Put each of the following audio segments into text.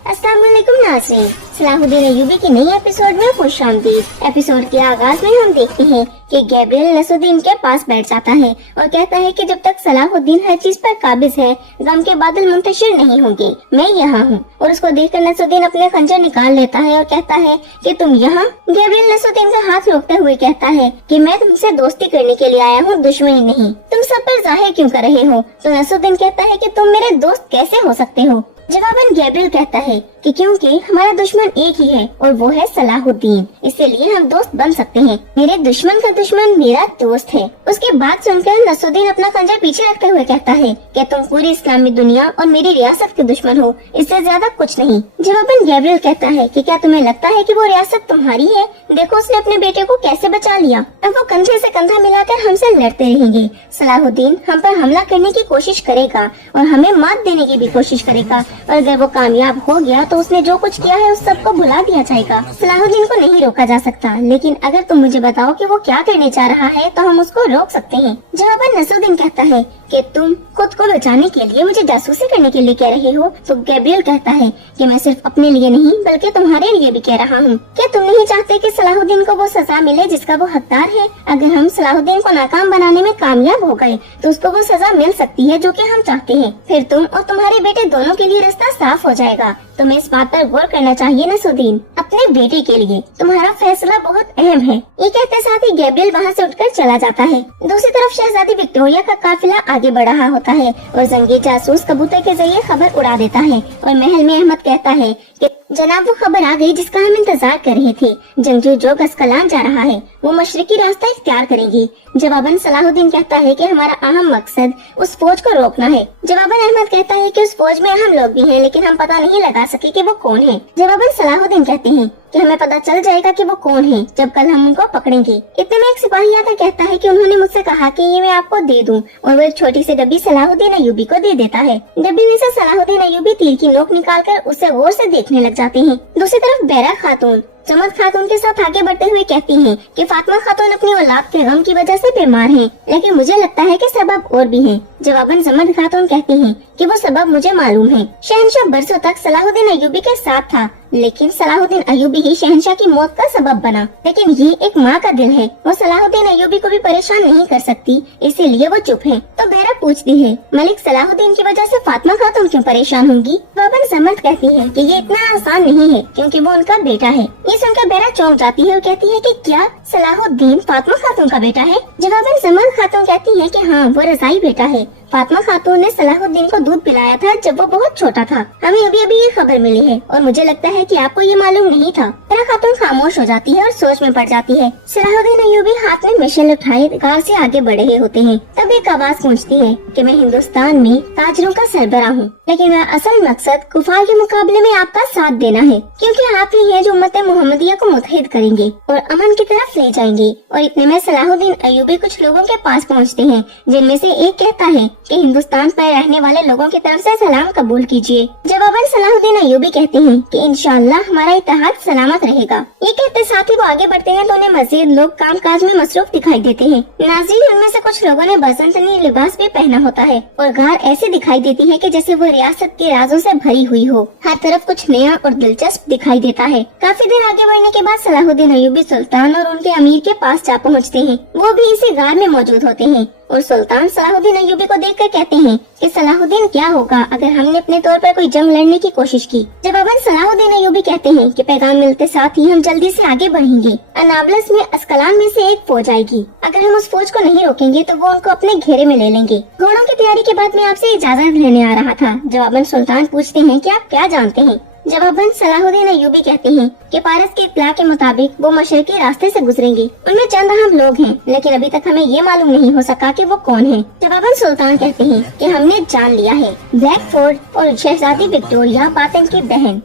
अस्सलाम वालेकुम नाज़रीन, सलाहुद्दीन अय्यूबी की नई एपिसोड में खुश आमदीद। एपिसोड के आगाज में हम देखते हैं कि गैब्रियल नसरुद्दीन के पास बैठ जाता है और कहता है कि जब तक सलाहुद्दीन हर चीज पर काबिज है, गम के बादल मुंतशिर नहीं होंगे, मैं यहाँ हूँ। और उसको देखकर नसरुद्दीन अपने खंजर निकाल लेता है और कहता है कि तुम यहाँ। गैब्रियल नसरुद्दीन का हाथ रोकते हुए कहता है कि मैं तुमसे दोस्ती करने के लिए आया हूँ, दुश्मनी नहीं। तुम सब पर जाहिर क्यों कर रहे हो? तो नसरुद्दीन कहता है कि तुम मेरे दोस्त कैसे हो सकते हो? जवाबन गैब्रियल कहता है कि क्योंकि हमारा दुश्मन एक ही है और वो है सलाहुद्दीन, इसलिए हम दोस्त बन सकते हैं। मेरे दुश्मन का दुश्मन मेरा दोस्त है। उसके बाद सुनकर नसरुद्दीन अपना खंजर पीछे रखते हुए कहता है कि तुम पूरी इस्लामी दुनिया और मेरी रियासत के दुश्मन हो, इससे ज्यादा कुछ नहीं। जवाबन गैब्रियल कहता है कि क्या तुम्हें लगता है कि वो रियासत तुम्हारी है? देखो उसने अपने बेटे को कैसे बचा लिया। अब वो कंधे से कंधा मिलाकर हमसे लड़ते रहेंगे। सलाहुद्दीन हम पर हमला करने की कोशिश करेगा और हमें मात देने की भी कोशिश करेगा, और अगर वो कामयाब हो गया तो उसने जो कुछ किया है उस सब को भुला दिया जाएगा। सलाहुद्दीन को नहीं रोका जा सकता, लेकिन अगर तुम मुझे बताओ कि वो क्या करने जा रहा है तो हम उसको रोक सकते हैं। जवाबन नसरुद्दीन कहता है कि तुम खुद को बचाने के लिए मुझे जासूसी करने के लिए कह रहे हो। तो गैब्रियल कहता है कि मैं सिर्फ अपने लिए नहीं बल्कि तुम्हारे लिए भी कह रहा हूँ। क्या तुम नहीं चाहते कि सलाहुद्दीन को वो सजा मिले जिसका वो हकदार है? अगर हम सलाहुद्दीन को नाकाम बनाने में कामयाब हो गए तो उसको वो सजा मिल सकती है जो कि हम चाहते हैं। फिर तुम और तुम्हारे बेटे दोनों के लिए रास्ता साफ हो जाएगा। तुम्हें इस बात पर गौर करना चाहिए नसरुद्दीन, अपने बेटे के लिए तुम्हारा फैसला बहुत अहम है। ये कहते साथ ही गैब्रियल वहाँ से उठकर चला जाता है। दूसरी तरफ शहजादी विक्टोरिया का काफिला आगे बढ़ रहा होता है और जंगी जासूस कबूतर के जरिए खबर उड़ा देता है और महल में अहमद कहता है कि जनाब वो खबर आ गई जिसका हम इंतजार कर रहे थे। जंगजू जो अस्कलान जा रहा है वो मशरकी रास्ता इख्तियार करेंगे। जवाबन सलाहुद्दीन कहता है कि हमारा अहम मकसद उस फौज को रोकना है। जवाबन अहमद कहता है कि उस फौज में अहम लोग भी हैं, लेकिन हम पता नहीं लगा सके कि वो कौन है। जवाबन सलाहुद्दीन कहते हैं कि हमें पता चल जाएगा कि वो कौन है जब कल हम उनको पकड़ेंगे। इतने में एक सिपाही आकर कहता है कि उन्होंने मुझसे कहा कि ये मैं आपको दे दूं, और वो एक छोटी सी डब्बी सलाहुद्दीन अय्यूबी को दे देता है। डब्बी में से सलाहुद्दीन अय्यूबी तीर की नोक निकालकर उसे गौर से देखने लग जाते हैं। दूसरी तरफ बहरा खातून जमत खातून के साथ आगे बढ़ते हुए कहती हैं कि फातिमा खातून अपनी औलाद के गम की वजह से बीमार हैं, लेकिन मुझे लगता है कि सबब और भी हैं। जवाबन जमत खातून कहती हैं कि वो सबब मुझे मालूम है। शहनशाह बरसों तक सलाहुद्दीन अय्यूबी के साथ था, लेकिन सलाहुद्दीन अय्यूबी ही शहनशाह की मौत का सबब बना। लेकिन ये एक माँ का दिल है, वो सलाहुद्दीन अय्यूबी को भी परेशान नहीं कर सकती, इसीलिए वो चुप है। तो बहरा पूछती है मलिक सलाहुद्दीन की वजह से फातिमा खातून क्यों परेशान होंगी? जवाबन जमत कहती है कि ये इतना आसान नहीं है क्योंकि वो उनका बेटा है। ये सुनकर बहरा चौंक जाती है और कहती है कि क्या सलाहुद्दीन फातिमा खातून का बेटा है? जवाबन जमत खातून कहती है कि हाँ, वो रज़ाई बेटा है। फातिमा खातून ने सलाहुद्दीन को दूध पिलाया था जब वो बहुत छोटा था। हमें अभी अभी ये खबर मिली है और मुझे लगता है कि आपको ये मालूम नहीं था। बहरा खातून खामोश हो जाती है और सोच में पड़ जाती है। सलाहुद्दीन अय्यूबी हाथ में मिशल उठाए कार से आगे बढ़ रहे होते हैं। तब एक आवाज गूंजती है कि मैं हिंदुस्तान में ताजरों का सरबराह हूँ, लेकिन मेरा असल मकसद कुफार के मुकाबले में आपका साथ देना है, क्योंकि आप ही हैं जो उम्मत मोहम्मदिया को मुत्तहिद करेंगे और अमन की तरफ ले जाएंगे। और इतने में सलाहुद्दीन अय्यूबी कुछ लोगों के पास पहुँचते हैं, जिनमें से एक कहता है कि हिंदुस्तान पर रहने वाले लोगों की तरफ से सलाम कबूल कीजिए। जवाबन सलाहुद्दीन अय्यूबी कहते हैं कि इंशाअल्लाह हमारा इत्तेहाद सलामत रहेगा। ये कहते साथ ही वो आगे बढ़ते हैं तो उन्हें मजीद लोग काम काज में मसरूफ दिखाई देते हैं। नाज़रीन, उनमें से कुछ लोगों ने बसंतनी लिबास भी पहना होता है और गार ऐसे दिखाई देती है कि जैसे वो रियासत के राजों से भरी हुई हो। हर तरफ कुछ नया और दिलचस्प दिखाई देता है। काफी देर आगे बढ़ने के बाद सलाहुद्दीन अय्यूबी सुल्तान और उनके अमीर के पास जा पहुँचते हैं। वो भी इसी गार में मौजूद होते हैं और सुल्तान सलाहुद्दीन अय्यूबी को देखकर कहते हैं कि सलाहुद्दीन, क्या होगा अगर हमने अपने तौर पर कोई जंग लड़ने की कोशिश की? जवाबन सलाहुद्दीन अय्यूबी कहते हैं कि पैगाम मिलते साथ ही हम जल्दी से आगे बढ़ेंगे। अनाबलस में अस्कलान में से एक फौज आएगी। अगर हम उस फौज को नहीं रोकेंगे तो वो उनको अपने घेरे में ले लेंगे। घोड़ों की तैयारी के बाद मैं आपसे इजाजत लेने आ रहा था। जवाबन सुल्तान पूछते हैं कि आप क्या जानते हैं? जवाबन सलाहुद्दीन अय्यूबी कहते हैं कि पारस के इत्तला के मुताबिक वो मशरकी रास्ते से गुजरेंगे। उनमें चंद अहम लोग हैं, लेकिन अभी तक हमें ये मालूम नहीं हो सका कि वो कौन है। जवाबन सुल्तान कहते हैं कि हमने जान लिया है, ब्लैक फोर्ट और शहजादी विक्टोरिया बातन की बहन।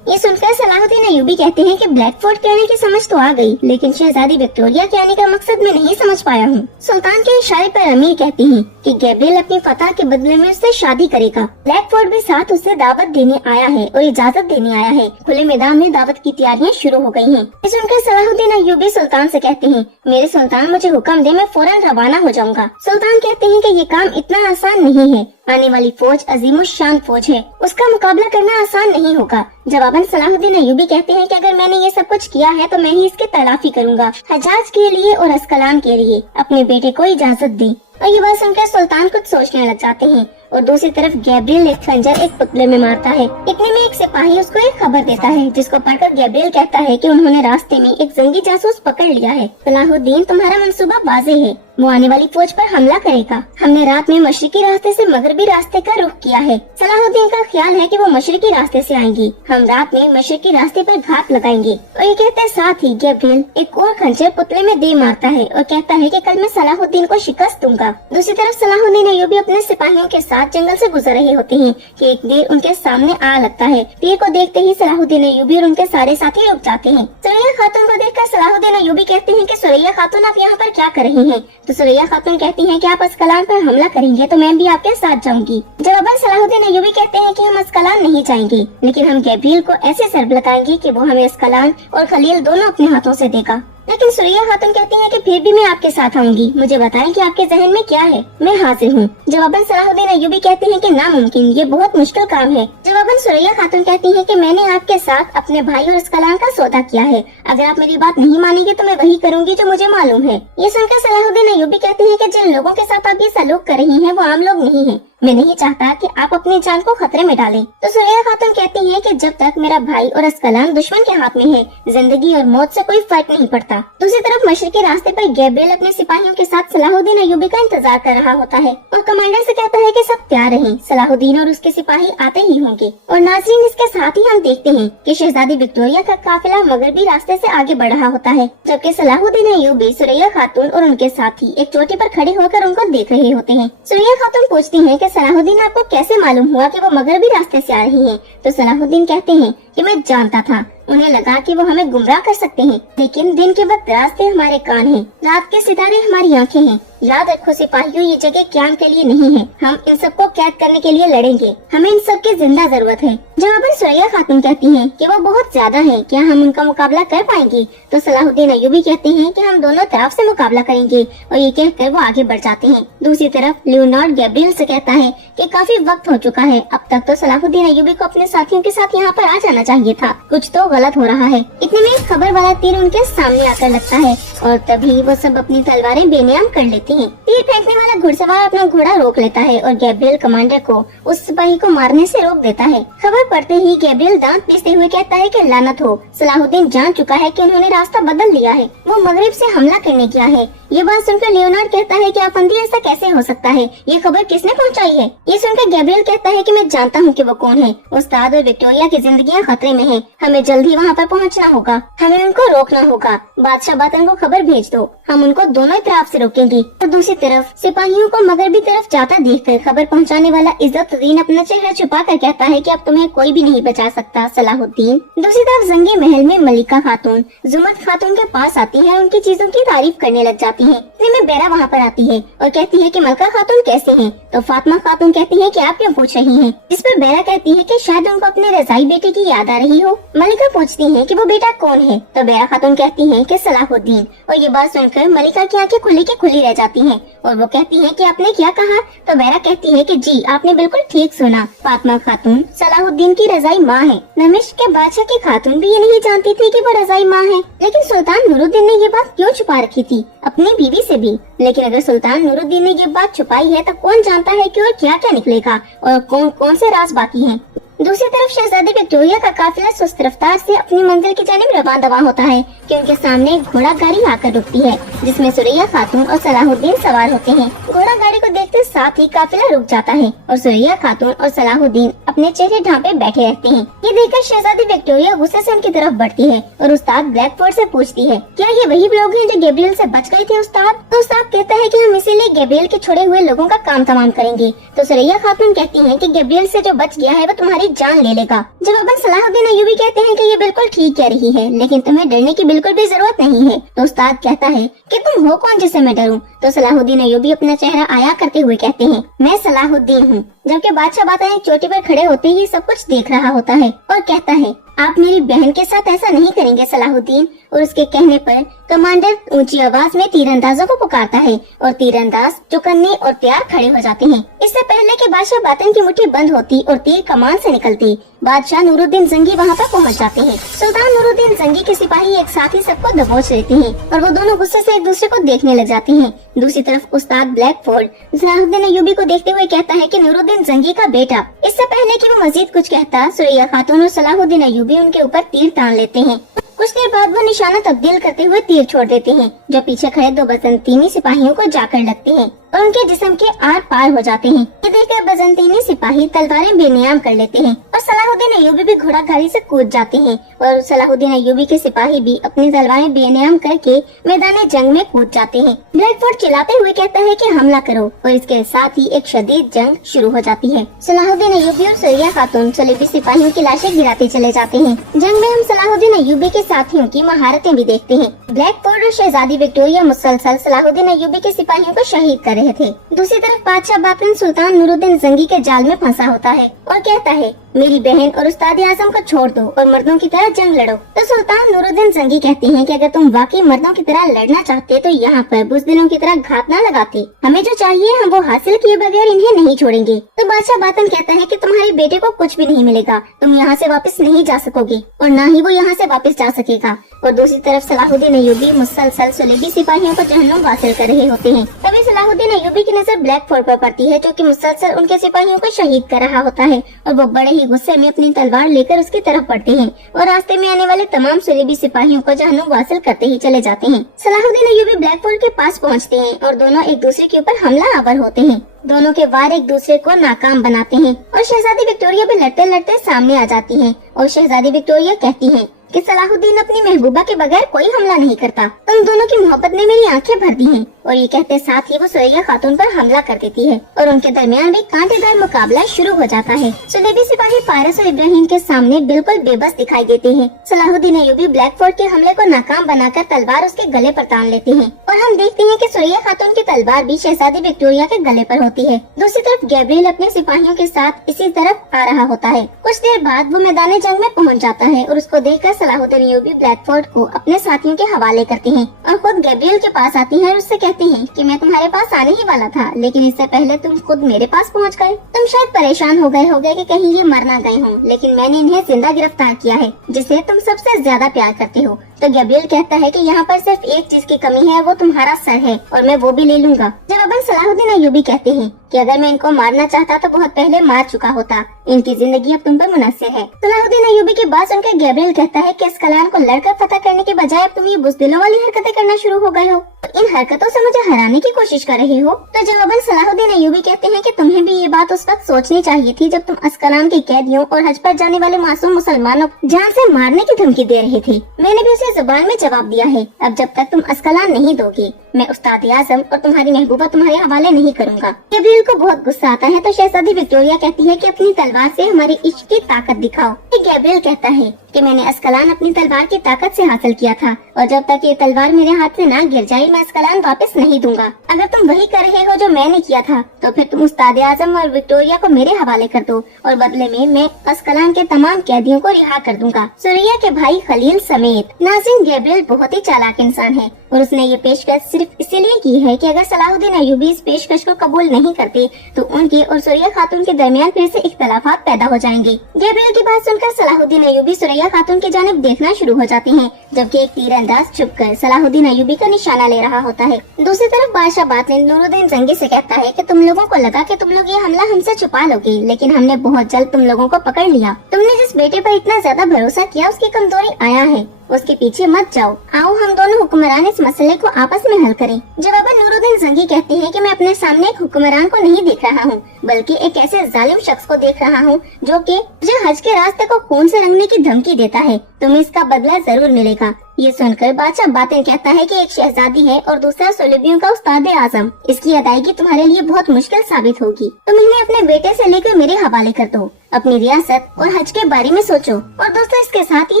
ये सुनकर सलाहुद्दीन अय्यूबी कहते हैं कि ब्लैक फोर्ट के आने की समझ तो आ गई, लेकिन शहजादी विक्टोरिया के आने का मकसद मैं नहीं समझ पाया हूँ। सुल्तान के इशारे पर अमीर कहती हैं कि गैब्रियल अपनी फतह के बदले में उससे शादी करेगा। ब्लैक फोर्ट भी साथ उससे दावत देने आया है और इजाजत देने आया है। खुले मैदान में दावत की तैयारियां शुरू हो गई हैं। ये सुनकर सलाहुद्दीन अय्यूबी सुल्तान से कहते हैं, मेरे सुल्तान मुझे हुक्म दे, मैं फौरन रवाना हो जाऊंगा। सुल्तान कहते हैं कि ये काम इतना आसान नहीं है, आने वाली फौज अजीमुशान फौज है, उसका मुकाबला करना आसान नहीं होगा। जवाबन सलाहुद्दीन अय्यूबी कहते हैं कि अगर मैंने ये सब कुछ किया है तो मैं ही इसकी तलाफी करूंगा, हजाज के लिए और अस्कलान के लिए। अपने बेटे को इजाजत दी। और ये बात सुनकर सुल्तान कुछ सोचने लग जाते हैं और दूसरी तरफ गैब्रियल एक खंजर एक पुतले में मारता है। इतने में एक सिपाही उसको एक खबर देता है, जिसको पढ़कर गैब्रियल कहता है कि उन्होंने रास्ते में एक जंगी जासूस पकड़ लिया है। सलाहुद्दीन, तुम्हारा मंसूबा वाज़ेह है, वो आने वाली फौज पर हमला करेगा। हमने रात में मशरिकी रास्ते से मगरबी रास्ते का रुख किया है। सलाहुद्दीन का ख्याल है कि वो मशरिकी रास्ते से आएंगी। हम रात में मशरिकी रास्ते पर घात लगाएंगे। और ये कहते साथ ही गैब्रियल एक और खंजर पुतले में दे मारता है और कहता है कि कल मैं सलाहुद्दीन को शिकस्त दूंगा। दूसरी तरफ सलाहुद्दीन अय्यूबी अपने सिपाहियों के साथ जंगल से गुजर रहे होते हैं कि एक तीर उनके सामने आ लगता है। तीर को देखते ही सलाहुद्दीन अय्यूबी और उनके सारे साथी रुक जाते हैं। सुरैया खातून को देखकर सलाहुद्दीन अय्यूबी कहते हैं कि सुरैया खातून, आप यहाँ पर क्या कर रही हैं? तो सुरैया खातून कहती हैं कि आप अस्कलान पर हमला करेंगे तो मैं भी आपके साथ जाऊंगी। जवाबन सलाहुद्दीन अय्यूबी कहते हैं कि हम अस्कलान नहीं जाएंगे, लेकिन हम गैब्रियल को ऐसे सरब लगाएंगे कि वो हमें अस्कलान और खलील दोनों अपने हाथों से देगा। लेकिन सुरैया खातून कहती हैं कि फिर भी मैं आपके साथ आऊंगी, मुझे बताएं कि आपके जहन में क्या है, मैं हाजिर हूँ। जवाबन सलाहुद्दीन अय्यूबी कहते हैं कि नामुमकिन, ये बहुत मुश्किल काम है। जवाबन सुरैया खातून कहती हैं कि मैंने आपके साथ अपने भाई और अस्कलान का सौदा किया है, अगर आप मेरी बात नहीं मानेंगे तो मैं वही करूंगी जो मुझे मालूम है। ये सुनकर सलाहुद्दीन अय्यूबी कहते हैं कि जिन लोगों के साथ आप ये सलूक कर रही हैं वो आम लोग नहीं है, मैं नहीं चाहता कि आप अपनी जान को खतरे में डालें। तो सुरैया खातून कहती हैं कि जब तक मेरा भाई और अस्कलान दुश्मन के हाथ में है, जिंदगी और मौत से कोई फर्क नहीं पड़ता। दूसरी तरफ मशरिकी रास्ते पर गैब्रियल अपने सिपाहियों के साथ सलाहुद्दीन अय्यूबी का इंतजार कर रहा होता है और कमांडर से कहता है कि सब तैयार रहें, सलाहुद्दीन और उसके सिपाही आते ही होंगे। और नाज़रीन, इसके साथ ही हम देखते हैं कि शहजादी विक्टोरिया का काफिला मगरबी रास्ते से आगे बढ़ रहा होता है, जबकि सलाहुद्दीन अय्यूबी, सुरैया खातून और उनके साथी एक चोटी पर खड़े होकर उनको देख रहे होते हैं। सुरैया खातून पूछती है कि सलाहुद्दीन, आपको कैसे मालूम हुआ कि वो मगरबी रास्ते से आ रही हैं? तो सलाहुद्दीन कहते हैं कि मैं जानता था, उन्हें लगा कि वो हमें गुमराह कर सकते हैं, लेकिन दिन के वक्त रास्ते हमारे कान हैं, रात के सितारे हमारी आंखें हैं। याद रखो सिपाहियों, ये जगह क्याम के लिए नहीं है, हम इन सबको कैद करने के लिए लड़ेंगे, हमें इन सब की जिंदा जरूरत है। जवाबन सुरैया खातून कहती हैं कि वो बहुत ज्यादा हैं, क्या हम उनका मुकाबला कर पाएंगे? तो सलाहुद्दीन अय्यूबी कहते हैं कि हम दोनों तरफ से मुकाबला करेंगे और ये कहकर वो आगे बढ़ जाते हैं। दूसरी तरफ लियोनार्ड गैब्रियल से कहता है कि काफी वक्त हो चुका है, अब तक तो सलाहुद्दीन अय्यूबी को अपने साथियों के साथ यहाँ पर आ जाना चाहिए था, कुछ तो गलत हो रहा है। इतने में एक खबर वाला तीर उनके सामने आकर लगता है और तभी वो सब अपनी तलवारें बेनियाम कर लेते हैं। तीर फेंकने वाला घुड़सवार अपना घोड़ा रोक लेता है और गैब्रियल कमांडर को उस सिपाही को मारने से रोक देता है। खबर पड़ते ही गैब्रियल दांत पीसते हुए कहता है कि लानत हो, सलाहुद्दीन जान चुका है कि उन्होंने रास्ता बदल लिया है, वो मगरिब से हमला करने गया है। ये बात सुनकर लियोनार्ड कहता है कि आफंदी, ऐसा कैसे हो सकता है, ये खबर किसने पहुंचाई है? ये सुनकर गैब्रियल कहता है कि मैं जानता हूँ कि वो कौन है, उस्ताद और विक्टोरिया की जिंदगियाँ खतरे में है, हमें जल्द ही वहाँ पर पहुँचना होगा, हमें उनको रोकना होगा। बादशाह बातन को खबर भेज दो, हम उनको दोनों तरफ से रोकेंगे। और दूसरी तरफ सिपाहियों को मगरबी तरफ जाता देखकर खबर पहुंचाने वाला इज्जतुद्दीन अपना चेहरा छुपा कर कहता है कि अब तुम्हें कोई भी नहीं बचा सकता सलाहुद्दीन। दूसरी तरफ जंगी महल में मलिका खातून जुमत खातून के पास आती है और उनकी चीजों की तारीफ करने लग जाती है। इतने में बेरा वहाँ पर आती है और कहती है कि मलिका खातून कैसे हैं? तो फातिमा खातून कहती है कि आप क्यों पूछ रही हैं? जिस पर बेरा कहती है कि शायद उनको अपने रजाई बेटे की याद आ रही हो। मलिका पूछती है कि वो बेटा कौन है? तो बेरा खातून कहती है कि सलाहुद्दीन। और ये बात सुनकर मलिका की आंखें खुली की खुली रह जाती हैं और वो कहती है कि आपने क्या कहा? तो बेरा कहती है कि जी, आपने बिल्कुल ठीक सुना, फातिमा खातून सलाहुद्दीन की रजाई माँ है। दमिश्क के बादशाह की खातून भी ये नहीं जानती थी कि वो रजाई माँ है, लेकिन सुल्तान नूरुद्दीन ने ये बात क्यों छुपा रखी थी अपनी बीवी से भी? लेकिन अगर सुल्तान नूरुद्दीन ने ये बात छुपाई है तो कौन जानता है कि और क्या क्या निकलेगा और कौन कौन से राज बाकी हैं। दूसरी तरफ शहजादी विक्टोरिया का काफिला सुस्त रफ्तार से अपनी मंजिल की जानिब रवां दवा होता है कि उनके सामने एक घोड़ा गाड़ी आकर रुकती है, जिसमें सुरैया खातून और सलाहुद्दीन सवार होते हैं। घोड़ा गाड़ी को देखते साथ ही काफिला रुक जाता है और सुरैया खातून और सलाहुद्दीन अपने चेहरे ढांपे बैठे रहते हैं। ये देखकर शहजादी विक्टोरिया गुस्से से उनकी तरफ बढ़ती है और उस्ताद ब्लैकफोर्ड से पूछती है, क्या ये वही लोग हैं जो गैब्रियल से बच गए थे उस्ताद? तो उस्ताद कहता है कि हम इसीलिए गैब्रियल के छोड़े हुए लोगों का काम तमाम करेंगे। तो सुरैया खातून कहती है कि गैब्रियल से जो बच गया है वो तुम्हारी जान ले लेगा। जवाबन सलाहुद्दीन अय्यूबी कहते हैं कि ये बिल्कुल ठीक कह रही है, लेकिन तुम्हें डरने की बिल्कुल भी जरूरत नहीं है। तो उस्ताद कहता है कि तुम हो कौन जिससे मैं डरूं? तो सलाहुद्दीन अय्यूबी अपना चेहरा आया करते हुए कहते हैं, मैं सलाहुद्दीन हूँ। जबकि बादशाह बातन एक चोटी पर खड़े होते ही सब कुछ देख रहा होता है और कहता है, आप मेरी बहन के साथ ऐसा नहीं करेंगे सलाहुद्दीन, और उसके कहने पर कमांडर ऊंची आवाज में तीरंदाजों को पुकारता है और तीरंदाज चौकन्ने और तैयार खड़े हो जाते हैं। इससे पहले कि बादशाह बातिन की मुट्ठी बंद होती और तीर कमान से निकलती, बादशाह नूरुद्दीन जंगी वहाँ पर पहुँच जाते हैं। सुल्तान नूरुद्दीन जंगी के सिपाही एक साथ ही सबको दबोच लेते हैं और वो दोनों गुस्से से एक दूसरे को देखने लग जाते हैं। दूसरी तरफ उस्ताद ब्लैकफोर्ड सलाहुद्दीन अय्यूबी को देखते हुए कहता है कि नूरुद्दीन जंगी का बेटा। इससे पहले कि वो मजीद कुछ कहता, सुरैया खातून और सलाहुद्दीन अय्यूबी उनके ऊपर तीर तान लेते हैं। कुछ देर बाद वो निशाना तब्दील करते हुए तीर छोड़ देते हैं, जो पीछे खड़े दो बजंतीनी सिपाहियों को जाकर लगते हैं और उनके जिस्म के आर पार हो जाते हैं। ये देखकर बजंतीनी सिपाही तलवारें बेनियाम कर लेते हैं और सलाहुद्दीन अय्यूबी भी घोड़ा गाड़ी से कूद जाते हैं और सलाहुद्दीन अय्यूबी के सिपाही भी अपनी तलवारें बेनियाम करके मैदान जंग में कूद जाते हैं। ब्लैकफोर्ड चिल्लाते हुए कहता है कि हमला करो और इसके साथ ही एक शदीद जंग शुरू हो जाती है। सलाहुद्दीन अय्यूबी और सुरैया खातून सलीबी सिपाहियों की लाशें गिराते चले जाते हैं। जंग में हम सलाहुद्दीन अय्यूबी के साथियों की महारतें भी देखते हैं। ब्लैकफोर्ड और शहजादी विक्टोरिया मुसलसल सलाहुद्दीन अय्यूबी के सिपाहियों को शहीद कर रहे थे। दूसरी तरफ बादशाह बातिन सुल्तान नूरुद्दीन जंगी के जाल में फंसा होता है और कहता है, मेरी बहन और उस्ताद आजम को छोड़ दो और मर्दों की तरह जंग लड़ो। तो सुल्तान नूरुद्दीन जंगी कहते हैं कि अगर तुम वाकई मर्दों की तरह लड़ना चाहते तो यहाँ पर बुज़दिलों की तरह घात न लगाते। हमें जो चाहिए हम वो हासिल किए बगैर इन्हें नहीं छोड़ेंगे। तो बादशाह बातिन कहता है कि तुम्हारे बेटे को कुछ भी नहीं मिलेगा, तुम यहाँ से वापस नहीं जा सकोगे और न ही वो यहाँ से वापस जा सकेगा। और दूसरी तरफ सलाहुद्दीन अय्यूबी मुसलसल सुलेबी सिपाहियों को जहन्नुम हासिल कर रहे होते हैं। तभी सलाहुद्दीन अय्यूबी की नजर ब्लैकफोर्ड पर पड़ती है, जो कि मुसलसल उनके सिपाहियों को शहीद कर रहा होता है और वो बड़े ही गुस्से में अपनी तलवार लेकर उसकी तरफ बढ़ते हैं और रास्ते में आने वाले तमाम सुलेबी सिपाहियों को जहन्नुम हासिल करते ही चले जाते हैं। सलाहुद्दीन अय्यूबी ब्लैकफोर्ड के पास पहुँचते हैं और दोनों एक दूसरे के ऊपर हमला आवर होते हैं। दोनों के वार एक दूसरे को नाकाम बनाते हैं और शहजादी विक्टोरिया भी लड़ते लड़ते सामने आ जाती हैं और शहजादी विक्टोरिया कहती हैं कि सलाहुद्दीन अपनी महबूबा के बगैर कोई हमला नहीं करता। तुम दोनों की मोहब्बत ने मेरी आंखें भर दी हैं। और ये कहते साथ ही वो सुरैया खातून पर हमला कर देती है और उनके दरमियान भी कांटेदार मुकाबला शुरू हो जाता है। सुलेबी सिपाही पारस और इब्राहिम के सामने बिल्कुल बेबस दिखाई देते हैं। सलाहुद्दीन अय्यूबी ब्लैकफोर्ड के हमले को नाकाम बनाकर तलवार उसके गले पर तान लेते हैं और हम देखते हैं कि सुरैया खातून की तलवार भी शहजादी विक्टोरिया के गले पर होती है। दूसरी तरफ गैब्रिएल अपने सिपाहियों के साथ इसी तरफ आ रहा होता है। कुछ देर बाद वो मैदान जंग में पहुंच जाता है और उसको देखकर सलाहुद्दीन अय्यूबी ब्लैकफोर्ड को अपने साथियों के हवाले करते हैं और खुद गैब्रिएल के पास आती हैं और उससे कहते हैं कि मैं तुम्हारे पास आने ही वाला था, लेकिन इससे पहले तुम खुद मेरे पास पहुंच गए। तुम शायद परेशान हो गए कि कहीं ये मर ना गए हों, लेकिन मैंने इन्हें जिंदा गिरफ्तार किया है, जिसे तुम सबसे ज्यादा प्यार करते हो। तो गैब्रिएल कहता है कि यहाँ पर सिर्फ एक चीज की कमी है, वो तुम्हारा सर है और मैं वो भी ले लूंगा। जवाबन सलाहुद्दीन अय्यूबी कहते हैं कि अगर मैं इनको मारना चाहता तो बहुत पहले मार चुका होता, इनकी जिंदगी अब तुम पर मुनस्सिर है। सलाहुद्दीन अय्यूबी की बात सुनकर गैब्रिएल कहता है कि अस्कलान को लड़कर फतह करने के बजाय अब तुम ये बुज़दिलों वाली हरकतें करना शुरू हो गए हो, इन हरकतों से मुझे हराने की कोशिश कर रहे हो। तो जवाबन सलाहुद्दीन अय्यूबी कहते हैं कि तुम्हें भी ये बात उस वक्त सोचनी चाहिए थी जब तुम अस्कलान के कैदियों और हज पर जाने वाले मासूम मुसलमानों को जान से मारने की धमकी दे रहे थे। मैंने भी उसे जुबान में जवाब दिया है, अब जब तक तुम अस्कलान नहीं दोगे मैं उस्ताद आजम और तुम्हारी महबूबा तुम्हारे हवाले नहीं करूँगा। गैब्रिएल को बहुत गुस्सा आता है तो शहजादी विक्टोरिया कहती है कि अपनी तलवार से हमारे इश्क की ताकत दिखाओ। गैब्रिएल कहता है कि मैंने अस्कलान अपनी तलवार की ताकत से हासिल किया था और जब तक ये तलवार मेरे हाथ से ना गिर जाए मैं अस्कलान वापस नहीं दूंगा। अगर तुम वही कर रहे हो जो मैंने किया था तो फिर तुम उस्ताद आजम और विक्टोरिया को मेरे हवाले कर दो और बदले में मैं अस्कलान के तमाम कैदियों को रिहा कर दूंगा, सुरैया के भाई खलील समेत। नाज़रीन, गैब्रिएल बहुत ही चालाक इंसान है और उसने ये पेशकश सिर्फ इसीलिए की है कि अगर सलाहुद्दीन अय्यूबी इस पेशकश को कबूल नहीं करते तो उनके और सुरैया खातून के दरमियान फिर से इख्तलाफात पैदा हो जाएंगे। गैब्रिएल की बात सुनकर सलाहुद्दीन अय्यूबी सुरैया खातून की जानिब देखना शुरू हो जाते हैं, जबकि एक तीरंदाज छुपकर सलाहुद्दीन अय्यूबी का निशाना ले रहा होता है। दूसरी तरफ बादशाह बातिन नूरुद्दीन जंगी से कहता है कि तुम लोगों को लगा कि तुम लोग ये हमला हमसे छुपा लोगे, लेकिन हमने बहुत जल्द तुम लोगों को पकड़ लिया। तुमने जिस बेटे पर इतना ज्यादा भरोसा किया उसकी कमजोरी आया है, उसके पीछे मत जाओ। आओ हम दोनों हुक्मरान इस मसले को आपस में हल करें। जवाबन नूरुद्दीन जंगी कहते हैं कि मैं अपने सामने एक हुक्मरान को नहीं देख रहा हूँ, बल्कि एक ऐसे जालिम शख्स को देख रहा हूँ जो कि मुझे हज के रास्ते को खून से रंगने की धमकी देता है। तुम्हें इसका बदला जरूर मिलेगा। ये सुनकर बादशाह बातिन कहता है कि एक शहजादी है और दूसरा सुलेबियों का उस्ताद आजम, इसकी अदायगी तुम्हारे लिए बहुत मुश्किल साबित होगी। तुम इन्हें अपने बेटे से लेकर मेरे हवाले कर दो, अपनी रियासत और हज के बारे में सोचो। और दोस्तों, इसके साथ ही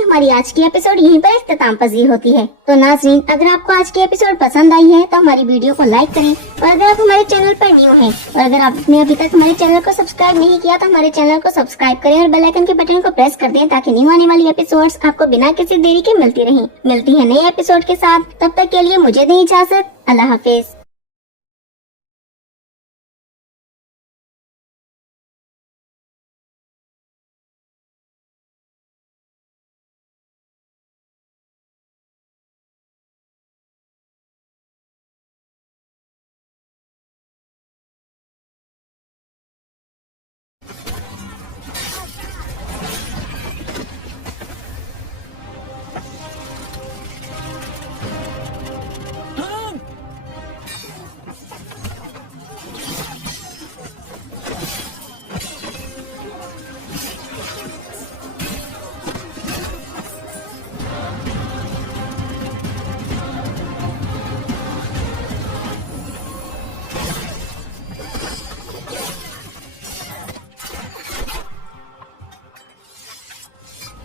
हमारी आज की एपिसोड यहीं पर इख्तिताम पजीर होती है। तो नाज़रीन, अगर आपको आज की एपिसोड पसंद आई है तो हमारे हमारी वीडियो को लाइक करें, और अगर आप हमारे चैनल पर न्यू हैं और अगर आपने अभी तक हमारे चैनल को सब्सक्राइब नहीं किया तो हमारे चैनल को सब्सक्राइब करें और बेल आइकन के बटन को प्रेस कर दें ताकि न्यू आने वाली एपिसोड्स आपको बिना किसी देरी के मिलती रहें। मिलती है नए एपिसोड के साथ, तब तक के लिए मुझे दें इजाजत। अल्लाह हाफिज।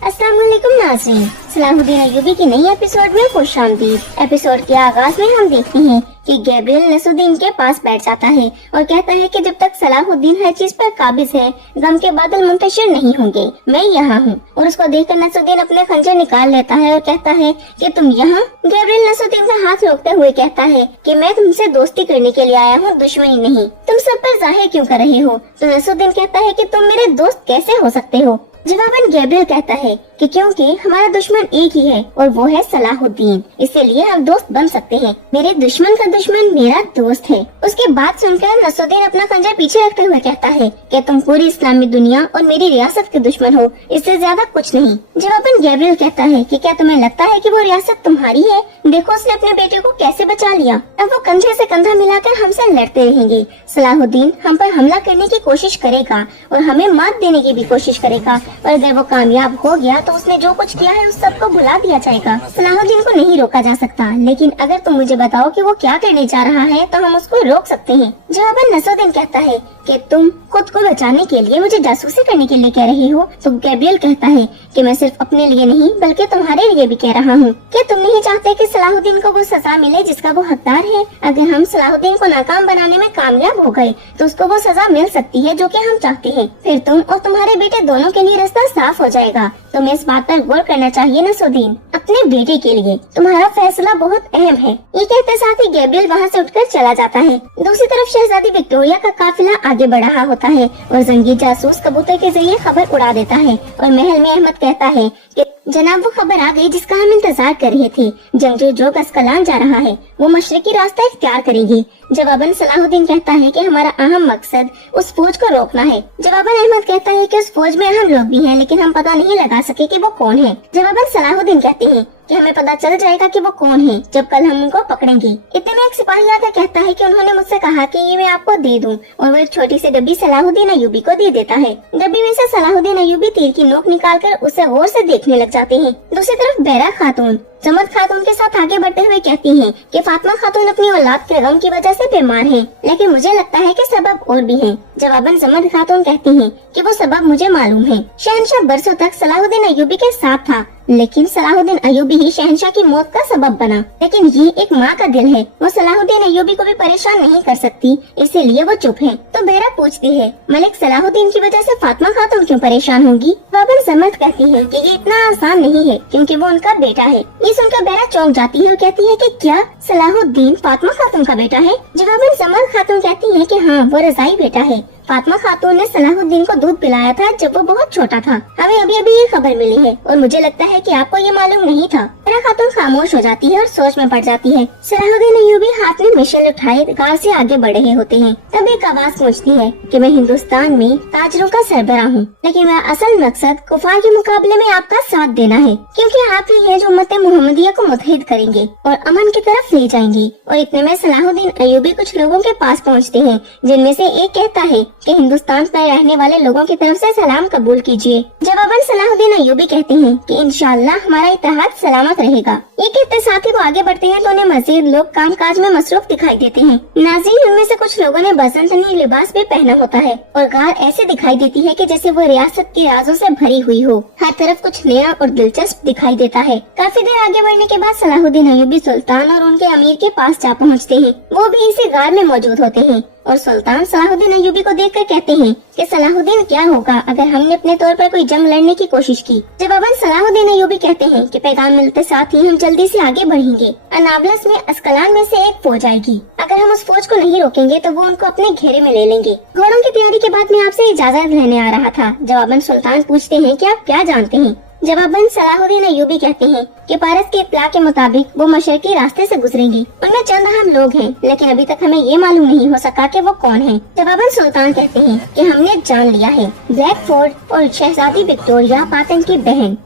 अस्सलामुअलैकुम नाज़रीन, सलाहुद्दीन अय्यूबी की नई एपिसोड में खुशामदीद। एपिसोड के आगाज में हम देखते हैं कि गैब्रियल नसरुद्दीन के पास बैठ जाता है और कहता है कि जब तक सलाहुद्दीन हर चीज पर काबिज है, गम के बादल मुंतशिर नहीं होंगे। मैं यहाँ हूँ। और उसको देखकर नसरुद्दीन अपने खंजर निकाल लेता है और कहता है कि तुम यहाँ। गैब्रियल नसरुद्दीन का हाथ रोकते हुए कहता है कि मैं तुमसे दोस्ती करने के लिए आया हूँ, दुश्मनी नहीं। तुम सब पर जाहिर क्यों कर रहे हो? तो नसरुद्दीन कहता है कि तुम मेरे दोस्त कैसे हो सकते हो? जवाबन गैब्रियल कहता है कि क्योंकि हमारा दुश्मन एक ही है और वो है सलाहुद्दीन, इसलिए हम दोस्त बन सकते हैं। मेरे दुश्मन का दुश्मन मेरा दोस्त है। उसके बात सुनकर नसरुद्दीन अपना खंजर पीछे रखते हुए कहता है कि तुम पूरी इस्लामी दुनिया और मेरी रियासत के दुश्मन हो, इससे ज्यादा कुछ नहीं। जवाबन गैब्रियल कहता है कि क्या तुम्हें लगता है कि वो रियासत तुम्हारी है? देखो उसने अपने बेटे को कैसे बचा लिया। अब वो कंधे से कंधा मिलाकर हमसे लड़ते रहेंगे। सलाहुद्दीन हम पर हमला करने की कोशिश करेगा और हमें मात देने की भी कोशिश करेगा, और अगर वो कामयाब हो गया तो उसने जो कुछ किया है उस सब को भुला दिया जाएगा। सलाहुद्दीन को नहीं रोका जा सकता, लेकिन अगर तुम मुझे बताओ कि वो क्या करने जा रहा है तो हम उसको रोक सकते हैं। जवाबन नसरुद्दीन कहता है कि तुम खुद को बचाने के लिए मुझे जासूसी करने के लिए कह रही हो। तो गैब्रियल कहता है कि मैं सिर्फ अपने लिए नहीं बल्कि तुम्हारे लिए भी कह रहा हूँ। क्या तुम नहीं चाहते कि सलाहुद्दीन को वो सजा मिले जिसका वो हकदार है? अगर हम सलाहुद्दीन को नाकाम बनाने में कामयाब हो गए तो उसको वो सजा मिल सकती है जो कि हम चाहते हैं। फिर तुम और तुम्हारे बेटे दोनों के लिए रास्ता साफ हो जाएगा। तुम्हें इस बात पर गौर करना चाहिए नसरुद्दीन, अपने बेटे के लिए तुम्हारा फैसला बहुत अहम है। ये कहते साथ ही गैब्रियल वहाँ से उठकर चला जाता है। दूसरी तरफ शहजादी विक्टोरिया का काफिला आगे बढ़ रहा होता है और जंगी जासूस कबूतर के जरिए खबर उड़ा देता है और महल में अहमद कहता है कि जनाब वो खबर आ गई जिसका हम इंतजार कर रहे थे। जंगजू जो अस्कलान जा रहा है वो मशरकी रास्ता इख्तियार करेगी। जवाबन सलाहुद्दीन कहता है कि हमारा अहम मकसद उस फौज को रोकना है। जवाबन अहमद कहता है कि उस फौज में अहम लोग भी हैं, लेकिन हम पता नहीं लगा सके कि वो कौन है। जवाबन सलाहुद्दीन कहते हैं कि हमें पता चल जाएगा कि वो कौन है जब कल हम उनको पकड़ेंगे। इतने में एक सिपाही आकर कहता है कि उन्होंने मुझसे कहा कि ये मैं आपको दे दूं, और वो एक छोटी सी डब्बी सलाहुद्दीन अय्यूबी को दे देता है। डब्बी में से सलाहुद्दीन अय्यूबी तीर की नोक निकालकर उसे गौर से देखने लग जाते हैं। दूसरी तरफ बहरा खातून समद खातून के साथ आगे बढ़ते हुए कहती हैं कि फातिमा खातून अपनी औलाद के गम की वजह से बीमार हैं, लेकिन मुझे लगता है कि सबब और भी हैं। जवाबन समद खातून कहती हैं कि वो सबब मुझे मालूम है। शहनशाह बरसों तक सलाहुद्दीन अय्यूबी के साथ था, लेकिन सलाहुद्दीन अय्यूबी ही शहनशाह की मौत का सबब बना। लेकिन ये एक माँ का दिल है, वो सलाहुद्दीन अय्यूबी को भी परेशान नहीं कर सकती, इसीलिए वो चुप है। तो बहरा पूछती है मलिक सलाहुद्दीन की वजह से फातिमा खातून क्यों परेशान होगी? जवाबन समद कहती है कि ये इतना आसान नहीं है क्योंकि वो उनका बेटा है। ये सुनकर बहरा चौंक जाती है और कहती है कि क्या सलाहुद्दीन फातिमा खातून का बेटा है? जवाबन समद खातून कहती है कि हाँ, वो रज़ाई बेटा है। फातिमा खातून ने सलाहुद्दीन को दूध पिलाया था जब वो बहुत छोटा था। हमें अभी अभी ये खबर मिली है और मुझे लगता है कि आपको ये मालूम नहीं था। बहरा खातून खामोश हो जाती है और सोच में पड़ जाती है। सलाहुद्दीन अय्यूबी हाथ में मिशल उठाए गांव से आगे बढ़ रहे होते हैं। तब एक आवाज पहुंचती है कि मैं हिंदुस्तान में ताजरों का सरबराह हूँ, लेकिन मेरा असल मकसद कुफार के मुकाबले में आपका साथ देना है, क्योंकि आप ही हैं जो उम्मत मुहम्मदिया को मुत्तहिद करेंगे और अमन की तरफ ले जाएंगे। और इतने में सलाहुद्दीन अय्यूबी कुछ लोगों के पास पहुँचते हैं, जिनमें से एक कहता है कि हिंदुस्तान पर रहने वाले लोगों की तरफ से सलाम कबूल कीजिए। जवाबन सलाहुद्दीन अय्यूबी कहते हैं कि इंशाअल्लाह हमारा इत्तेहाद सलामत रहेगा। ये कहते साथ ही वो आगे बढ़ते हैं तो उन्हें मजीद लोग काम काज में मसरूफ दिखाई देते हैं। नाज़रीन, उनमें से कुछ लोगों ने बसंतनी लिबास भी पहना होता है और गार ऐसे दिखाई देती है कि जैसे वो रियासत के राजों से भरी हुई हो। हर तरफ कुछ नया और दिलचस्प दिखाई देता है। काफी देर आगे बढ़ने के बाद सलाहुद्दीन अय्यूबी सुल्तान और उनके अमीर के पास जा पहुँचते हैं। वो भी इसी गार में मौजूद होते हैं और सुल्तान सलाहुद्दीन अय्यूबी को देखकर कहते हैं कि सलाहुद्दीन क्या होगा अगर हमने अपने तौर पर कोई जंग लड़ने की कोशिश की। जवाबन सलाहुद्दीन अय्यूबी कहते हैं कि पैगाम मिलते साथ ही हम जल्दी से आगे बढ़ेंगे। अनाबलस में अस्कलान में से एक फौज आएगी। अगर हम उस फौज को नहीं रोकेंगे तो वो उनको अपने घेरे में ले लेंगे। घोड़ों की तैयारी के बाद मैं आपसे इजाजत लेने आ रहा था। जवाबन सुल्तान पूछते हैं कि आप क्या जानते हैं। जवाबन सलाहुद्दीन अय्यूबी कहते हैं कि पारस के इत्तला के मुताबिक वो मशरकी रास्ते से गुजरेंगे। उनमें चंद अहम लोग हैं, लेकिन अभी तक हमें ये मालूम नहीं हो सका कि वो कौन हैं। जवाबन सुल्तान कहते हैं कि हमने जान लिया है, ब्लैक फोर्ड और शहजादी विक्टोरिया पातन की बहन।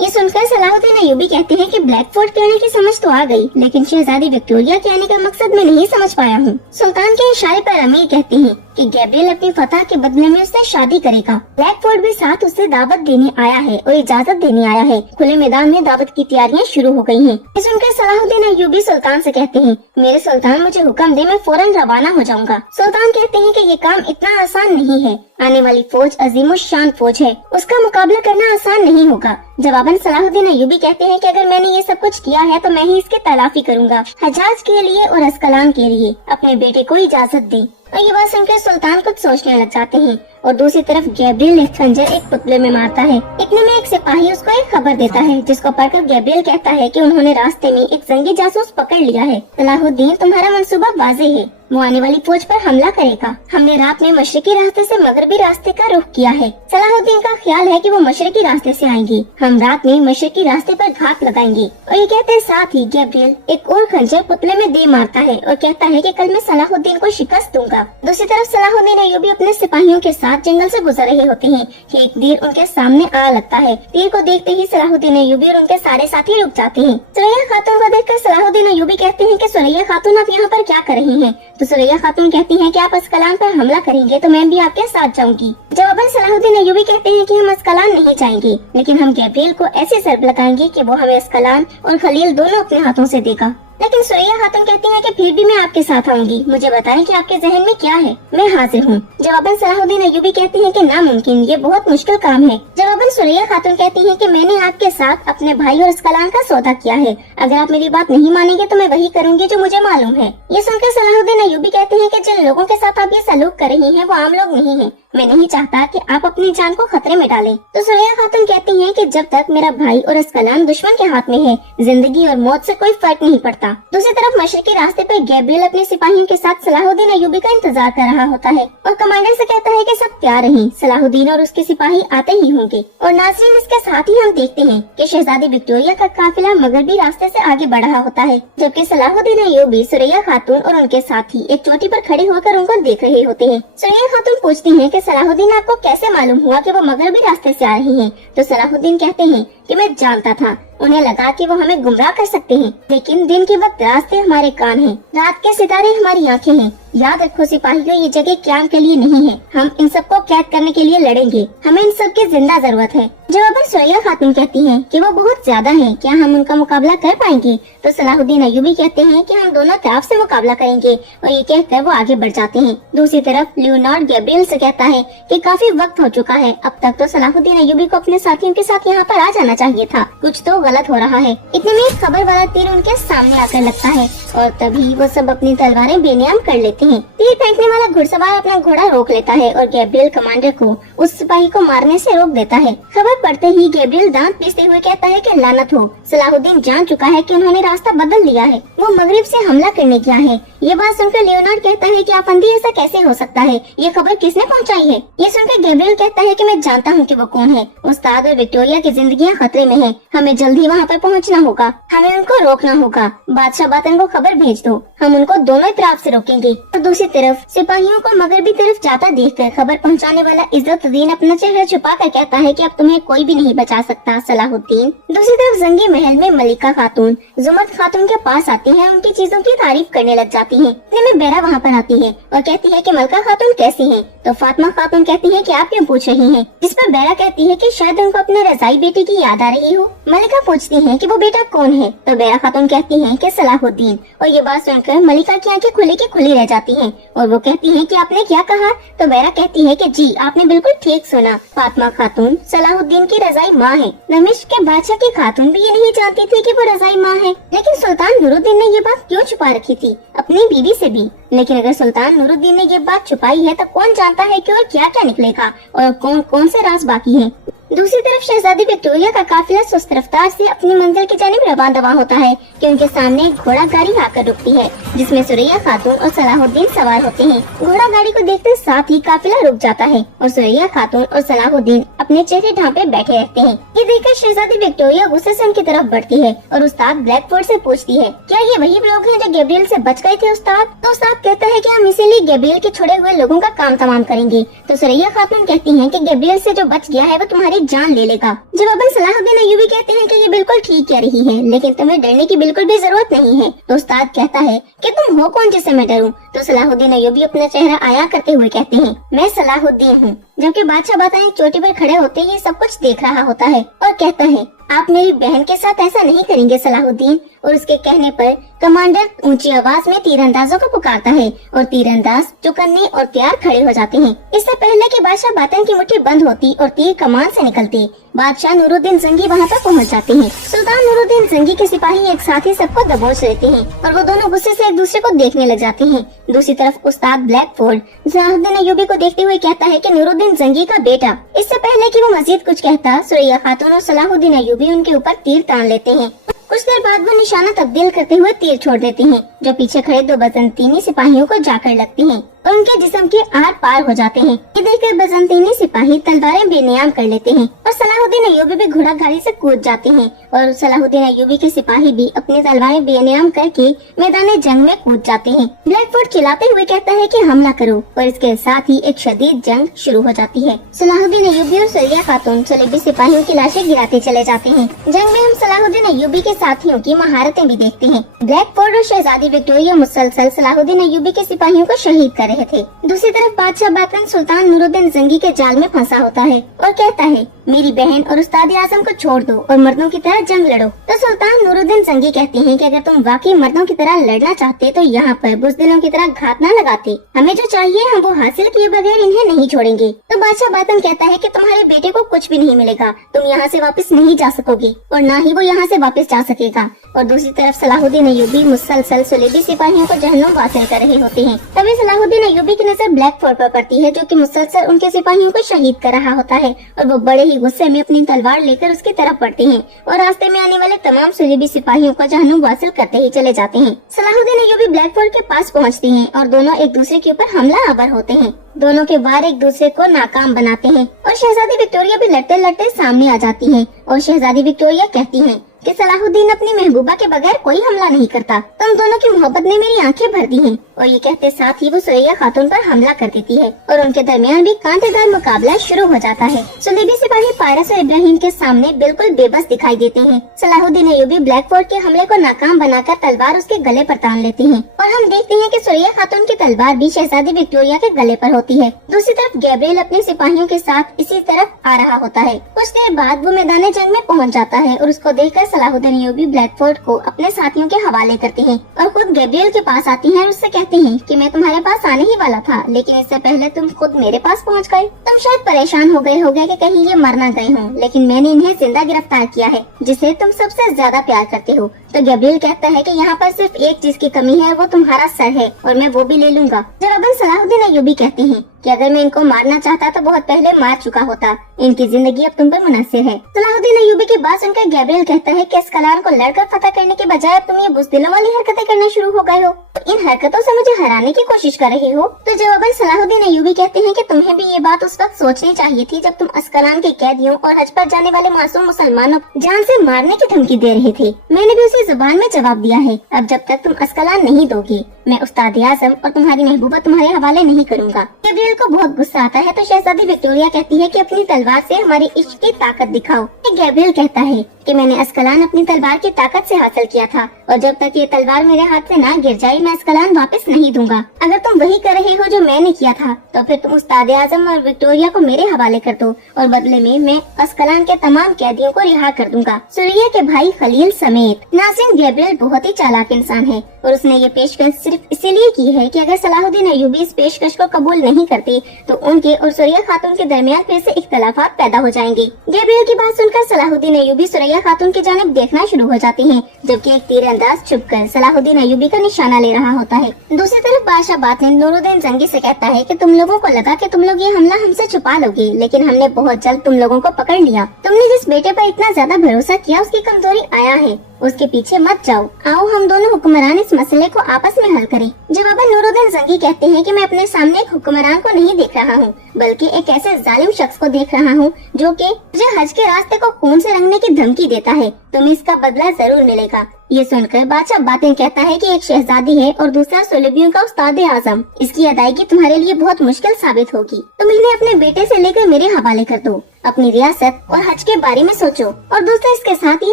ये सुनकर सलाहुद्दीन अय्यूबी कहते हैं कि ब्लैक फोर्ड के आने की समझ तो आ गई, लेकिन शहजादी विक्टोरिया के आने का मकसद मैं नहीं समझ पाया हूँ। सुल्तान के इशारे पर अमीर कहते हैं कि गैब्रियल अपनी फतह के बदले में उससे शादी करेगा। ब्लैक फोर्ड भी साथ उससे दावत देने आया है और इजाजत देने आया है। खुले मैदान में दावत की तैयारियां शुरू हो गई हैं। ये सुनकर सलाहुद्दीन अय्यूबी सुल्तान से कहते हैं, मेरे सुल्तान मुझे हुक्म दे, मैं फौरन रवाना हो जाऊंगा। सुल्तान कहते हैं कि ये काम इतना आसान नहीं है। आने वाली फौज अजीमुशान फौज है, उसका मुकाबला करना आसान नहीं होगा। जवाबन सलाहुद्दीन अय्यूबी कहते हैं कि अगर मैंने ये सब कुछ किया है तो मैं ही इसकी तलाफी करूंगा। हजाज के लिए और अस्कलान के लिए अपने बेटे को इजाजत दे। और ये बात सुनकर सुल्तान कुछ सोचने लग जाते हैं और दूसरी तरफ गैब्रियल एक खंजर एक पुतले में मारता है। इतने में एक सिपाही उसको एक खबर देता है, जिसको पढ़कर गैब्रियल कहता है कि उन्होंने रास्ते में एक जंगी जासूस पकड़ लिया है। सलाहुद्दीन, तुम्हारा मंसूबा वाज़ेह है, वो आने वाली फौज पर हमला करेगा। हमने रात में मशरकी रास्ते से मगरबी रास्ते का रुख किया है। सलाहुद्दीन का ख्याल है कि वो मशरकी रास्ते से आएंगे। हम रात में मशरकी रास्ते पर घात लगाएंगे। और ये कहते साथ ही गैब्रियल एक और खंजर पुतले में दे मारता है और कहता है कि कल मैं सलाहुद्दीन को शिकस्त दूंगा। दूसरी तरफ सलाहुद्दीन अय्यूबी अपने सिपाहियों के साथ जंगल से गुजर रहे होते हैं कि एक तीर उनके सामने आ लगता है। तीर को देखते ही सलाहुद्दीन अय्यूबी और उनके सारे साथी रुक जाते हैं। सुरैया खातून को देखकर सलाहुद्दीन अय्यूबी कहते हैं कि सुरैया खातून, आप यहाँ पर क्या कर रही हैं? तो सुरैया खातून कहती हैं कि आप अस्कलान पर हमला करेंगे तो मैं भी आपके साथ जाऊंगी। जवाबन सलाहुद्दीन अय्यूबी कहते हैं कि हम अस्कलान नहीं जाएंगे, लेकिन हम गैब्रियल को ऐसे शर्त लगाएंगे कि वो हमें अस्कलान और खलील दोनों अपने हाथों से देगा। लेकिन सुरैया खातून कहती हैं कि फिर भी मैं आपके साथ आऊंगी। मुझे बताएं कि आपके जहन में क्या है, मैं हाजिर हूँ। जवाबन सलाहुद्दीन अय्यूबी कहते हैं कि नामुमकिन, ये बहुत मुश्किल काम है। जवाबन सुरैया खातून कहती हैं कि मैंने आपके साथ अपने भाई और अस्कलान का सौदा किया है। अगर आप मेरी बात नहीं मानेंगे तो मैं वही करूंगी जो मुझे मालूम है। ये सुनकर सलाहुद्दीन अय्यूबी कहते हैं कि जिन लोगों के साथ आप ये सलूक कर रही हैं वो आम लोग नहीं है। मैं नहीं चाहता कि आप अपनी जान को खतरे में डालें। तो सुरैया खातून कहती हैं कि जब तक मेरा भाई और अस्कलान दुश्मन के हाथ में है, जिंदगी और मौत से कोई फर्क नहीं पड़ता। दूसरी तरफ मशरकी रास्ते पर गैब्रियल अपने सिपाहियों के साथ सलाहुद्दीन अय्यूबी का इंतजार कर रहा होता है और कमांडर से कहता है कि सब तैयार रहें, सलाहुद्दीन और उसके सिपाही आते ही होंगे। और नाज़रीन, इसके साथ ही हम देखते हैं कि शहजादी विक्टोरिया का काफिला मगरबी रास्ते से आगे बढ़ रहा होता है, जबकि सलाहुद्दीन अय्यूबी, सुरैया खातून और उनके साथी एक चोटी पर खड़े होकर उनको देख रहे होते हैं। सुरैया खातून पूछती है कि सलाहुद्दीन, आपको कैसे मालूम हुआ कि वो मगरबी रास्ते से आ रही हैं? तो सलाहुद्दीन कहते हैं कि मैं जानता था, उन्हें लगा कि वो हमें गुमराह कर सकते हैं, लेकिन दिन के वक्त रास्ते हमारे कान हैं, रात के सितारे हमारी आंखें हैं। याद रखो सिपाहियों, ये जगह क्याम के लिए नहीं है। हम इन सबको कैद करने के लिए लड़ेंगे। हमें इन सब की जिंदा जरूरत है। जवाबन सुरैया खातून कहती हैं कि वो बहुत ज्यादा हैं, क्या हम उनका मुकाबला कर पाएंगे? तो सलाहुद्दीन अय्यूबी कहते हैं कि हम दोनों तरफ से मुकाबला करेंगे और ये कहकर वो आगे बढ़ जाते हैं। दूसरी तरफ लियोनार्ड गैब्रियल से कहता है कि काफी वक्त हो चुका है, अब तक तो सलाहुद्दीन अय्यूबी को अपने साथियों के साथ यहाँ पर आ जाना चाहिए था, कुछ तो गलत हो रहा है। इतने में एक खबर वाला तीर उनके सामने आकर लगता है और तभी वो सब अपनी तलवारें बेनियाम कर लेते हैं। तीर फेंकने वाला घुड़सवार अपना घोड़ा रोक लेता है और गैब्रियल कमांडर को उस सिपाही को मारने से रोक देता है। खबर पढ़ते ही गैब्रियल दांत पीसते हुए कहता है कि लानत हो, सलाहुद्दीन जान चुका है कि उन्होंने रास्ता बदल लिया है, वो मगरिब से हमला करने गया है। ये बात सुनकर लियोनार्ड कहता है कि आप अंधी, ऐसा कैसे हो सकता है? ये खबर किसने पहुंचाई है? ये सुनकर गैब्रियल कहता है कि मैं जानता हूँ कि वो कौन है। उस्ताद और विक्टोरिया की जिंदगियां खतरे में है, हमें जल्दी वहाँ पर पहुँचना होगा, हमें उनको रोकना होगा। बादशाह बातन को खबर भेज दो, हम उनको दोनों तरफ से रोकेंगे। और दूसरी तरफ सिपाहियों को मगरबी तरफ जाता देखकर खबर पहुंचाने वाला इज्जतुद्दीन अपना चेहरा छुपा कर कहता है कि अब तुम्हें कोई भी नहीं बचा सकता सलाहुद्दीन। दूसरी तरफ जंगी महल में मलिका खातून जुमत खातून के पास आती है, उनकी चीजों की तारीफ करने लग जाती जाती हैं। इतने में बेरा वहाँ पर आती है और कहती है कि मलका खातून कैसी हैं? तो फातिमा खातून कहती है कि आप क्यों पूछ रही हैं? जिस पर बेरा कहती है कि शायद उनको अपने रजाई बेटे की याद आ रही हो। मलिका पूछती है कि वो बेटा कौन है? तो बेरा खातून कहती है कि सलाहुद्दीन। और ये बात सुनकर मलिका की आंखें खुली की खुली रह जाती हैं और वो कहती है कि आपने क्या कहा? तो बेरा कहती है कि जी आपने बिल्कुल ठीक सुना, फातिमा खातून सलाहुद्दीन की रजाई माँ है। दमिश्क के बादशाह की खातून भी ये नहीं जानती थी कि वो रजाई माँ है, लेकिन सुल्तान नूरुद्दीन ने ये बात क्यों छुपा रखी थी अपनी बीवी से भी। लेकिन अगर सुल्तान नूरुद्दीन ने ये बात छुपाई है तो कौन जानता है कि और क्या क्या निकलेगा और कौन कौन से राज बाकी हैं। दूसरी तरफ शहजादी विक्टोरिया का काफिला सुस्त रफ्तार से अपनी मंजिल की जानिब रवाना होता है कि उनके सामने एक घोड़ा गाड़ी आकर रुकती है जिसमें सुरैया खातून और सलाहुद्दीन सवार होते हैं। घोड़ा गाड़ी को देखते साथ ही काफिला रुक जाता है और सुरैया खातून और सलाहुद्दीन अपने चेहरे ढांपे बैठे रहते हैं। ये देखकर शहजादी विक्टोरिया गुस्से से उनकी तरफ बढ़ती है और उस्ताद ब्लैकफोर्ड से पूछती है, क्या ये वही लोग हैं जो गैब्रिएल से बच गए थे उस्ताद? तो उस्ताद कहता है कि हम इसीलिए गैब्रिएल के छोड़े हुए लोगों का काम तमाम करेंगे। तो सुरैया खातून कहती है कि गैब्रिएल से जो बच गया है वो तुम्हारी जान ले लेगा। जवाबन सलाहुद्दीन अय्यूबी कहते हैं कि ये बिल्कुल ठीक कह रही है, लेकिन तुम्हें डरने की बिल्कुल भी जरूरत नहीं है। तो उस्ताद कहता है कि तुम हो कौन जिससे मैं डरूं? तो सलाहुद्दीन अय्यूबी अपना चेहरा आया करते हुए कहते हैं, मैं सलाहुद्दीन हूँ। जबकि बादशाह बताएं चोटी पर खड़े होते ये सब कुछ देख रहा होता है और कहता है, आप मेरी बहन के साथ ऐसा नहीं करेंगे सलाहुद्दीन। और उसके कहने पर कमांडर ऊंची आवाज में तीरंदाजों को पुकारता है और तीरंदाज चौकन्ने और तैयार खड़े हो जाते हैं। इससे पहले कि बादशाह बातन की मुट्ठी बंद होती और तीर कमान से निकलते, बादशाह नूरुद्दीन जंगी वहां पर पहुंच जाते हैं। सुल्तान नूरुद्दीन जंगी के सिपाही एक साथ ही सबको दबोच लेते हैं और वो दोनों गुस्से से एक दूसरे को देखने लग जाते हैं। दूसरी तरफ उस्ताद ब्लैकफोर्ड सलाहुद्दीन अय्यूबी को देखते हुए कहता है कि नूरुद्दीन जंगी का बेटा। इससे पहले कि वो मजीद कुछ कहता, सुरैया खातून और सलाहुद्दीन अय्यूबी उनके ऊपर तीर तान लेते हैं। कुछ देर बाद वो निशाना तब्दील करते हुए तीर छोड़ देते हैं जो पीछे खड़े दो बजंतीनी सिपाहियों को जाकर लगती हैं और उनके जिस्म के आर पार हो जाते हैं। ये देखकर बजंतीनी सिपाही तलवारें बेनियाम कर लेते हैं और सलाहुद्दीन अय्यूबी भी घोड़ा गाड़ी से कूद जाते हैं और सलाहुद्दीन अय्यूबी के सिपाही भी अपनी तलवारें बेनियाम करके मैदान जंग में कूद जाते हैं। ब्लैकफोर्ड चिल्लाते हुए कहता है कि हमला करो और इसके साथ ही एक शदीद जंग शुरू हो जाती है। सलाहुद्दीन अय्यूबी और सुरैया खातून सलीबी सिपाहियों की लाशें गिराते चले जाते हैं। जंग में हम सलाहुद्दीन अय्यूबी के साथियों की महारतें भी देखते हैं। ब्लैकफोर्ड और शहजादी विक्टोरिया मुसलसल सलाहुद्दीन अय्यूबी के सिपाहियों को शहीद कर रहे थे। दूसरी तरफ बादशाह बातन सुल्तान नूरुद्दीन जंगी के जाल में फंसा होता है और कहता है, मेरी बहन और उस्ताद आजम को छोड़ दो और मर्दों की तरह जंग लड़ो। तो सुल्तान नूरुद्दीन जंगी कहते हैं कि अगर तुम वाकई मर्दों की तरह लड़ना चाहते तो यहाँ पर बुज़दिलों की तरह घात न लगाते। हमें जो चाहिए हम वो हासिल किए बगैर इन्हें नहीं छोड़ेंगे। तो बादशाह बातन कहता है कि तुम्हारे बेटे को कुछ भी नहीं मिलेगा, तुम यहाँ से वापस नहीं जा सकोगे और न ही वो यहाँ से वापस जा सकेगा। और दूसरी तरफ सलाहुद्दीन अय्यूबी मुसलसल सुलेबी सिपाहियों को जहन्नुम वासिल कर रहे होते हैं। तभी सलाहुद्दीन अय्यूबी की नजर ब्लैकफोर्ड पर पड़ती है जो कि मुसलसल उनके सिपाहियों को शहीद कर रहा होता है और वो बड़े ही गुस्से में अपनी तलवार लेकर उसकी तरफ बढ़ते हैं और रास्ते में आने वाले तमाम सुलेबी सिपाहियों को जहन्नुम वासिल करते ही चले जाते हैं। सलाहुद्दीन अय्यूबी ब्लैकफोर्ड के पास पहुँचते हैं और दोनों एक दूसरे के ऊपर हमला आवर होते हैं। दोनों के वार एक दूसरे को नाकाम बनाते हैं और शहजादी विक्टोरिया भी लड़ते लड़ते सामने आ जाती हैं और शहजादी विक्टोरिया कहती हैं कि सलाहुद्दीन अपनी महबूबा के बगैर कोई हमला नहीं करता। तुम दोनों की मोहब्बत ने मेरी आंखें भर दी हैं। और ये कहते साथ ही वो सुरैया खातून पर हमला कर देती है और उनके दरमियान भी कांटेदार मुकाबला शुरू हो जाता है। सुलेबी सिपाही पारस और इब्राहिम के सामने बिल्कुल बेबस दिखाई देते हैं। सलाहुद्दीन अय्यूबी ब्लैकफोर्ड के हमले को नाकाम बनाकर तलवार उसके गले पर तान लेते हैं और हम देखते हैं कि सुरैया खातून की तलवार भी शहजादी विक्टोरिया के गले पर होती है। दूसरी तरफ गैब्रिएल अपने सिपाहियों के साथ इसी तरफ आ रहा होता है। कुछ देर बाद वो मैदान जंग में पहुंच जाता है और उसको देखकर सलाहुद्दीन अय्यूबी ब्लैकफोर्ड को अपने साथियों के हवाले करते हैं और खुद गैब्रिएल के पास आती हैं और उससे कहते हैं कि मैं तुम्हारे पास आने ही वाला था, लेकिन इससे पहले तुम खुद मेरे पास पहुंच गए। तुम शायद परेशान हो गए होगे कि कहीं ये मर ना गए हों, लेकिन मैंने इन्हें जिंदा गिरफ्तार किया है जिसे तुम सबसे ज्यादा प्यार करते हो। तो गैब्रिएल कहता है कि यहाँ पर सिर्फ एक चीज की कमी है, वो तुम्हारा सर है और मैं वो भी ले लूंगा। जवाबन सलाहुद्दीन अय्यूबी कहते हैं कि अगर मैं इनको मारना चाहता तो बहुत पहले मार चुका होता, इनकी जिंदगी अब तुम पर मुनहसर है। सलाहुद्दीन अय्यूबी की बात सुनकर गैब्रिएल कहता है कि अस्कलान को लड़कर फतह करने के बजाय अब तुम ये बुज़दिलों वाली हरकतें करना शुरू हो गए हो, इन हरकतों से मुझे हराने की कोशिश कर रहे हो। तो जवाबन सलाहुद्दीन अय्यूबी कहते हैं कि तुम्हें भी ये बात उस वक्त सोचनी चाहिए थी जब तुम अस्कलान के कैदियों और हज पर जाने वाले मासूम मुसलमानों जान से मारने की धमकी दे रहे थे। मैंने भी उसी जुबान में जवाब दिया है, अब जब तक तुम अस्कलान नहीं दोगे मैं उस्ताद आजम और तुम्हारी महबूबा तुम्हारे हवाले नहीं करूँगा। गैब्रिएल को बहुत गुस्सा आता है तो शहजादी विक्टोरिया कहती है कि अपनी तलवार से हमारे इश्क की ताकत दिखाओ। गैब्रिएल कहता है कि मैंने अस्कलान अपनी तलवार की ताकत से हासिल किया था और जब तक ये तलवार मेरे हाथ से ना गिर जाए मैं अस्कलान वापस नहीं दूंगा। अगर तुम वही कर रहे हो जो मैंने किया था तो फिर तुम उस्ताद आजम और विक्टोरिया को मेरे हवाले कर दो और बदले में मैं अस्कलान के तमाम कैदियों को रिहा कर दूंगा, सुरैया के भाई खलील समेत। नाज़रीन, गैब्रिएल बहुत ही चालाक इंसान है और उसने ये पेशकश सिर्फ इसीलिए की है कि अगर सलाहुद्दीन अय्यूबी इस पेशकश को कबूल नहीं करते तो उनके और सुरैया खातून के दरमियान फिर से इख्तलाफात पैदा हो जाएंगे। गैब्रिएल की बात सुनकर सलाहुद्दीन अय्यूबी सुरैया खातून की जानिब देखना शुरू हो जाते हैं, जबकि एक तीरंदाज छुपकर सलाहुद्दीन अय्यूबी का निशाना ले रहा होता है। दूसरी तरफ बादशाह बातिन नूरुद्दीन जंगी से कहता है कि तुम लोगों को लगा कि तुम लोग ये हमला हमसे छुपा लोगे, लेकिन हमने बहुत जल्द तुम लोगों को पकड़ लिया। तुमने जिस बेटे पर इतना ज्यादा भरोसा किया उसकी कमजोरी आया है, उसके पीछे मत जाओ। आओ हम दोनों हुक्मरान इस मसले को आपस में हल करें। जवाबन नूरुद्दीन जंगी कहते हैं कि मैं अपने सामने एक हुक्मरान को नहीं देख रहा हूँ, बल्कि एक ऐसे जालिम शख्स को देख रहा हूँ जो कि मुझे हज के रास्ते को खून से रंगने की धमकी देता है। तुम्हें इसका बदला जरूर मिलेगा। ये सुनकर बादशाह बातिन कहता है कि एक शहजादी है और दूसरा सुलभियों का उस्ताद आजम। इसकी अदायगी तुम्हारे लिए बहुत मुश्किल साबित होगी। तुम इन्हें अपने बेटे से लेकर मेरे हवाले कर दो। अपनी रियासत और हज के बारे में सोचो। और दोस्तों, इसके साथ ही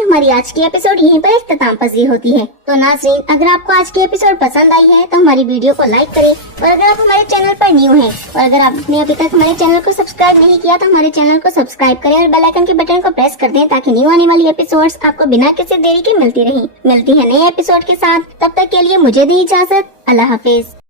हमारी आज की एपिसोड यहीं पर इख्तिताम पजीर होती है। तो नाज़रीन, अगर आपको आज की एपिसोड पसंद आई है तो हमारी वीडियो को लाइक करें और अगर आप हमारे चैनल पर न्यू हैं और अगर आपने अभी तक हमारे चैनल को सब्सक्राइब नहीं किया तो हमारे चैनल को सब्सक्राइब करें और बेल आइकन के बटन को प्रेस कर दें ताकि न्यू आने वाली एपिसोड्स आपको बिना किसी देरी के मिलती है नए एपिसोड के साथ। तब तक के लिए मुझे दी इजाजत। अल्लाह हाफिज।